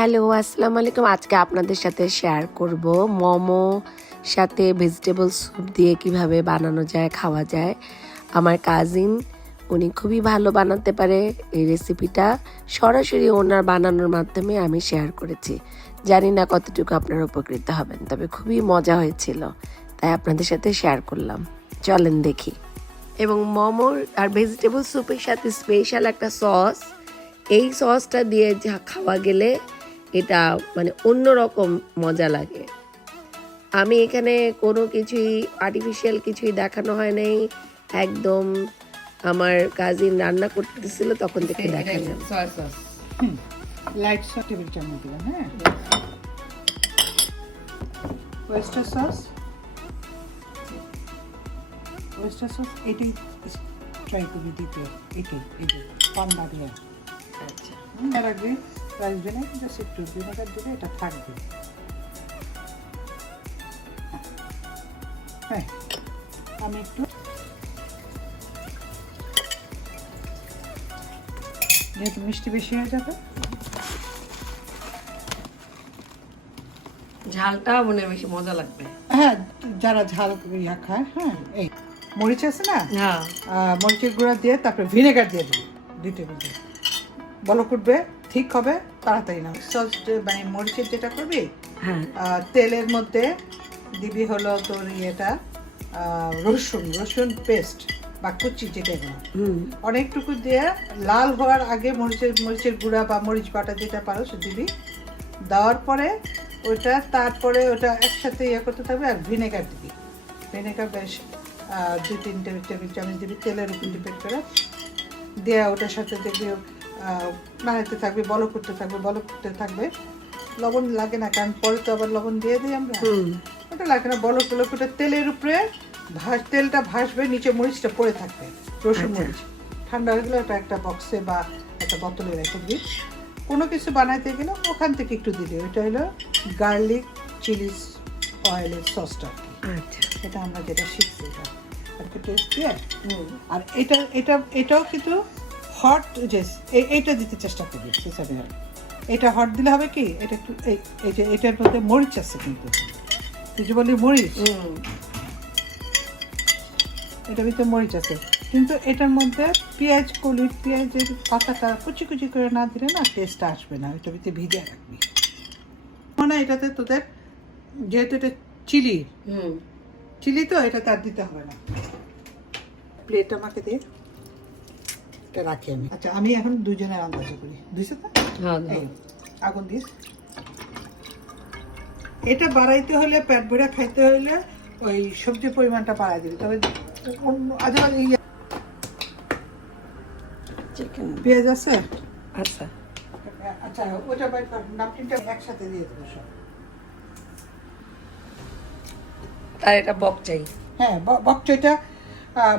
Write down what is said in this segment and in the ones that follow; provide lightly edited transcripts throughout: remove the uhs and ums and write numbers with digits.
Hello, আসসালামু আলাইকুম। আজকে আপনাদের সাথে শেয়ার করব মোমো সাথে ভেজিটেবল স্যুপ দিয়ে কিভাবে বানানো যায়, খাওয়া যায়। আমার কাজিন উনি খুবই ভালো বানাতে পারে। এই রেসিপিটা সরাসরি ওনার বানানোর মাধ্যমে আমি শেয়ার করেছি। জানি না কতটুকু আপনারা উপকৃত হবেন, তবে খুবই মজা হয়েছিল, তাই আপনাদের সাথে শেয়ার করলাম। চলেন দেখি। এবং মোমোর আর ভেজিটেবল স্যুপের সাথে স্পেশাল একটা সস, এই সসটা দিয়ে যা খাওয়া গেলে এটা মানে অন্যরকম মজা লাগে। আমি এখানে কোনো কিছুই আর্টিফিশিয়াল কিছুই দেখানো হয় নাই, একদম আমার কাজিন রান্না করতেছিল তখন থেকে দেখালাম। Soya sauce light sauce table চামচ দিলাম। হ্যাঁ, ওয়েস্টার সস এটাই ট্রাই করবি দিতে। এটাই পান্ডা দিয়ে আচ্ছা, রাখবে, রাখবে না, জাস্ট একটু ভিনেগার দিলে এটা থাকবে। হ্যাঁ, আমি একটু যেহেতু মিষ্টি বেশি হয়ে যাবে, ঝালটা মনে বেশি মজা লাগবে। হ্যাঁ, যারা ঝাল ইয়া খায়। হ্যাঁ, এই মরিচ আছে না, হ্যাঁ, মরিচের গুঁড়া দিয়ে তারপরে ভিনেগার দিয়ে দিবি 2 টেবিল চামচ। বলো করবে, ঠিক হবে, তাড়াতাড়ি না। সস মানে মরিচের যেটা করবি, হ্যাঁ, তেলের মধ্যে দিবি হলো তোর ইয়েটা রসুন পেস্ট বা কুচি যেটা অনেকটুকু দিয়ে লাল হওয়ার আগে মরিচের গুঁড়া বা মরিচ বাটা যেটা পারো সে দিবি। দেওয়ার পরে তারপরে ওটা একসাথে ইয়ে করতে থাকবে। আর ভিনেগার দিবি, ভিনেগার বেশ 2-3 টেবিল চামচ দিবি, তেলের উপর ডিপেন্ড করে দিয়ে ওটার সাথে দেখবি নাড়াতে থাকবে, বলো করতে থাকবে। লবণ লাগে না, কারণ পরে তো আবার লবণ দিয়ে দিই আমরা, ওটা লাগে না। বলো করে তেলের উপরে তেলটা ভাসবে, নিচে মরিচটা পড়ে থাকবে, রসুন মরিচ। ঠান্ডা হয়ে গেলে ওটা একটা বক্সে বা একটা বোতলে রেখে দিবি। কোনো কিছু বানাইতে গেলে ওখান থেকে একটু দিবি। ওইটা হলো গার্লিক চিলি অয়েলের সসটা। আচ্ছা, এটা আমরা যেটা শিখছি, এটা একটা টেস্ট দিয়ে। আর এটাও কিন্তু হট, যে এইটা দিতে চেষ্টা করবি হিসাবে। এটা হট দিলে হবে কি, এটা একটু এই যে এটার মধ্যে মরিচ আছে, কিন্তু তুই যে বলি মরিচ, এটার ভিতরে মরিচ আছে, কিন্তু এটার মধ্যে পেঁয়াজের পাতাটা কুচি কুচি করে না দিলে না টেস্টটা আসবে না। এটার ভিতরে ভিজে রাখবি মানে এটাতে তোদের যেহেতু এটা চিলি তো এটা তার দিতে হবে না। প্লেট আমাকে দিয়ে এটা রাখি আমি। আচ্ছা, আমি এখন দুজনের আন্দাজ করি। দুইশো তো আগুন দিস। এটা বাড়াইতে হলে, পেট ভরে খাইতে হলে ওই সবজির পরিমাণটা বাড়াই দিবি। তবে পেঁয়াজ আছে, আচ্ছা, আচ্ছা ওটা নাপকিনটা একসাথে দিয়ে দেবো সব। আর এটা বক চাই। হ্যাঁ, বকচইটা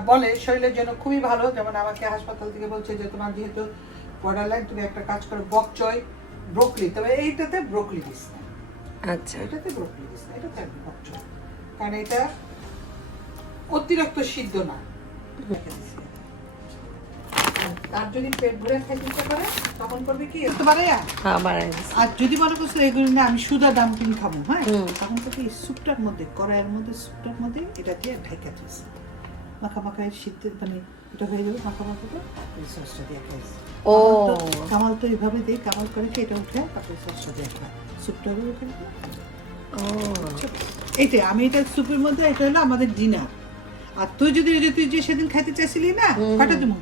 বলে শরীরের জন্য খুবই ভালো। যেমন আমাকে হাসপাতাল থেকে বলছে যে তোমার যেহেতু বর্ডার লাইন, তুমি একটা কাজ করো, বকচই ব্রোকলি, তবে এইটাতে ব্রোকলি দিস না। আচ্ছা, এটাতে ব্রোকলি দিস না, এটা থাকবে বকচই, কারণ এটা অতিরিক্ত সিদ্ধ না। আর যদি পেট ভরে খাইতে ইচ্ছা করে তখন করবে কি, আর যদি মনে করছো এগুলো না আমি সুদা ডাম্পলিং খাবো, হ্যাঁ, তখন থেকে এই স্যুপটার মধ্যে, কড়াইয়ের মধ্যে স্যুপটার মধ্যে এটা দিয়ে ঢেকে দিয়েছে। মাখা সিদ্ধ মানে এটা হয়ে যাবে, মাখা ওই সসটা দিয়ে খাইছে। ও কামাল তো এইভাবে দিই, কামাল করে কি এটা উঠে তারপরে সসটা দিয়ে খায়, স্যুপটা উঠে। এইটাই আমি, এটা স্যুপের মধ্যে এটা হলো আমাদের ডিনার। আর তুই যে সেদিন খাইতে চাইছিলি না, কটা তুমি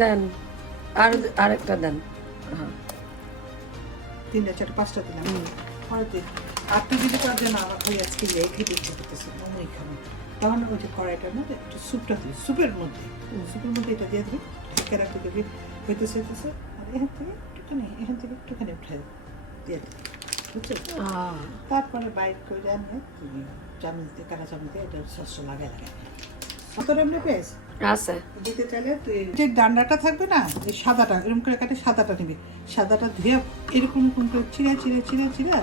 দেন, আরেকটা দেন। 3টা 4টা 5টা দিলাম। আর তুই যদি পারবে না, আমার ভাই আজকে খেতে ইচ্ছে করতেছে, মোমোই খাবো, তখন ওই যে কড়াইটার মধ্যে একটু স্যুপটা দিবি, স্যুপের মধ্যে এটা দিয়ে দিবি, ঢেকে রাখতে দিবি, হইতেছে। আর এখান থেকে একটুখানি উঠে দিয়ে দিবি, বুঝছো? তারপরে বাইট করে জানবে তুমি চামচ দিয়ে, কাঁটা চামচ দিয়ে এটা সসটা লাগাই তোর এমনি পেস্ট আছে দিতে চাইলে তুই যে ডান্ডাটা থাকবে না, এই সাদাটা এরকম করে কাটে, সাদাটা নিবি, সাদাটা ধুয়ে এরকম করে চিরা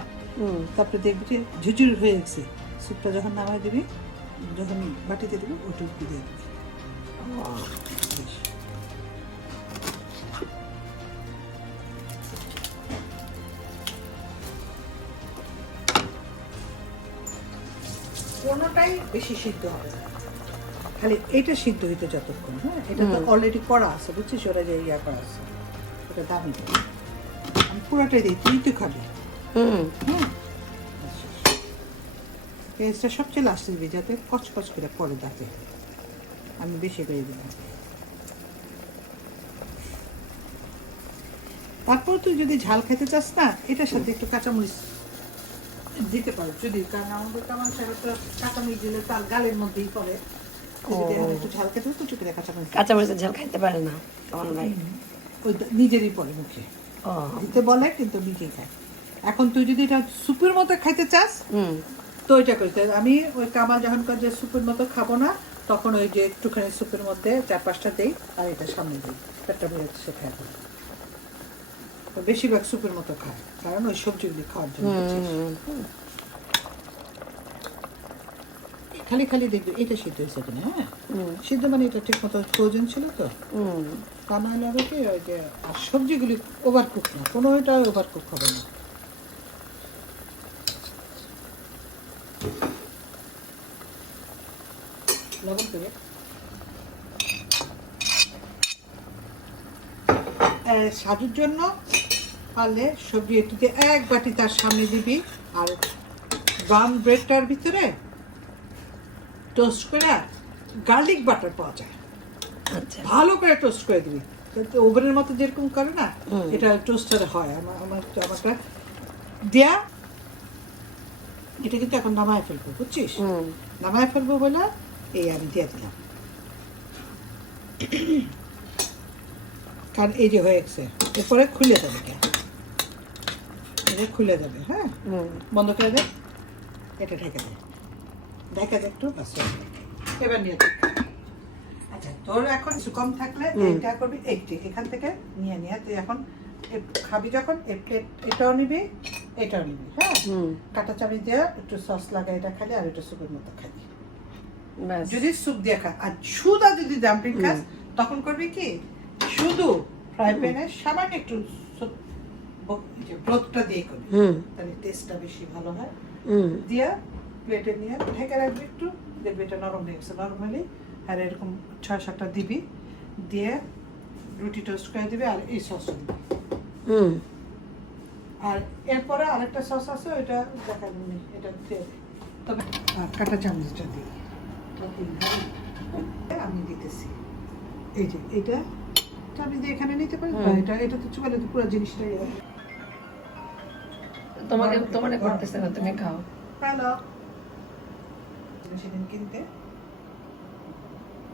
তারপরে দেখবি যে ঝুরঝুর হয়ে গেছে। স্যুপটা যখন নামাই দিবি, যখন বাটিতে দিবি, ওটুকু দিয়ে দিবি। কোনোটাই বেশি সিদ্ধ হবে না, খালি এটা সিদ্ধ হইতে যতক্ষণ। হ্যাঁ, এটা তো অলরেডি করা আছে, বুঝছিস, ওরা যে ইয়া করা আছে, এটা দামি। আমি পুরোটাই দিই, তুই তো খাবি। হ্যাঁ, পেঁয়াজটা সবচেয়ে লাস্টে দিবি যাতে কচকচ করে পরে দাঁতে। আমি বেশি করে দিলাম। তারপর তুই যদি ঝাল খেতে চাস না, এটার সাথে একটু কাঁচামরিচ দিতে পারো যদি, কারণ আমাদের তেমন সেটা কাঁচামরিচ দিলে তার গালের মধ্যেই পড়ে। যদি এখন একটু ঝাল খেতে তো চুকে কাঁচামরিচ, কাঁচামরিচের ঝাল খাইতে পারে না আমার ভাই। ওই নিজেরই পড়ে মুখে, দিতে বলে কিন্তু নিজেই খায়। এখন তুই যদি এটা স্যুপের মতো খাইতে চাস তো ওইটা করতে। আমি ওই কামাল যখন যে স্যুপের মতো খাবো না, তখন ওই যে একটুখানি স্যুপের মধ্যে 4-5টা দিই আর এটা সামনে দিই, পেটটা ভরে সে খায়। বেশিরভাগ স্যুপের মতো খায়, কারণ ওই সবজিগুলি খাওয়ার জন্য। খালি খালি দেখবি এটা সিদ্ধ হয়েছে কিনা। হ্যাঁ, সিদ্ধ মানে এটা ঠিক মতো ফ্রোজেন ছিল তো, তা নাহলে হবে কি ওই যে, আর সবজিগুলি ওভার কুক না, কোনো এটা ওভার কুক হবে না। লবণ করে সাজুর জন্য পারলে সবজি একটুতে এক বাটি তার সামনে দিবি, আর ব্রাউন ব্রেডটার ভিতরে টোস্ট করে গার্লিক বাটার পাওয়া যায়, আচ্ছা, ভালো করে টোস্ট করে দিবি। ওভেনের মতো যেরকম করে না, এটা টোস্টারে হয়। আমারটা দেয়া, এটা কিন্তু এখন নামায় ফেলবো, বুঝছিস, নামায় ফেলবো বলে এই আমি দিয়ে দিলাম। কারণ এই যে হয়ে গেছে, এরপরে খুলে যাবে, এটা খুলে যাবে। হ্যাঁ, বন্ধ করে দে, এটা ঢেকে দে, ঢেকে দে একটু, বাস এবার নিয়ে দেখ। আচ্ছা, তোর এখন কিছু কম থাকলে এইটা করবি, এইটি এখান থেকে নিয়ে নিয়ে তুই এখন খাবি যখন এই প্লেট, এটাও নিবি, এটাও নিবি। হ্যাঁ, কাঁটা চামচ দিয়ে একটু সস লাগাই এটা খালি, আর এটা স্যুপের মতো খাবি যদি স্যুপ দিয়ে খা। আর শুধু যদি ডাম্পলিং খাস তখন করবি কি, শুধু ফ্রাই প্যানে সামান্য একটু ব্রথটা দিয়ে করবি, তাহলে টেস্টটা বেশি ভালো হয়। দিয়ে প্লেটে নিয়ে ঢেকে রাখবি, একটু দেখবি এটা নরম হয়ে গেছে। নরম হলে আর এরকম 6-7টা দিবি, দিয়ে রুটি টোস্ট করে দিবি, আর এই সসটা দিবি। আর এরপরে আরেকটা সস আছে, ওইটা দেখাবেন, এটা দিয়ে তবে কাঁটা চামচটা দিই, আমি দিতেছি। এই যে এইটা আমি দিয়ে এখানে নিতে পারি, এটা এটা তো চুবালে তো পুরো জিনিসটাই। তোমাকে করতেছে না, তুমি খাও। হ্যালো, সেদিন কিনতে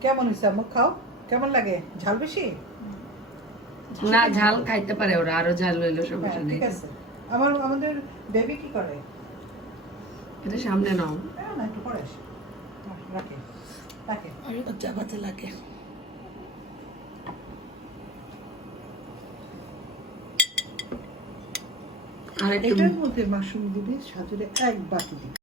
কেমন হয়েছে আম্মু? খাও, কেমন লাগে? ঝাল বেশি না? ঝাল খাইতে পারে ওরা, আরো ঝাল হইলো সমস্যা নেই। ঠিক আছে। আমাদের বেবি কি করে? এটা সামনে নাও, না একটু পরে আসে, রাখে রাখে, আমি তো চাপাতে লাগে। আর একটু এটার মধ্যে মাশরুম দিবি, সাজুরে এক বাটি দিবি।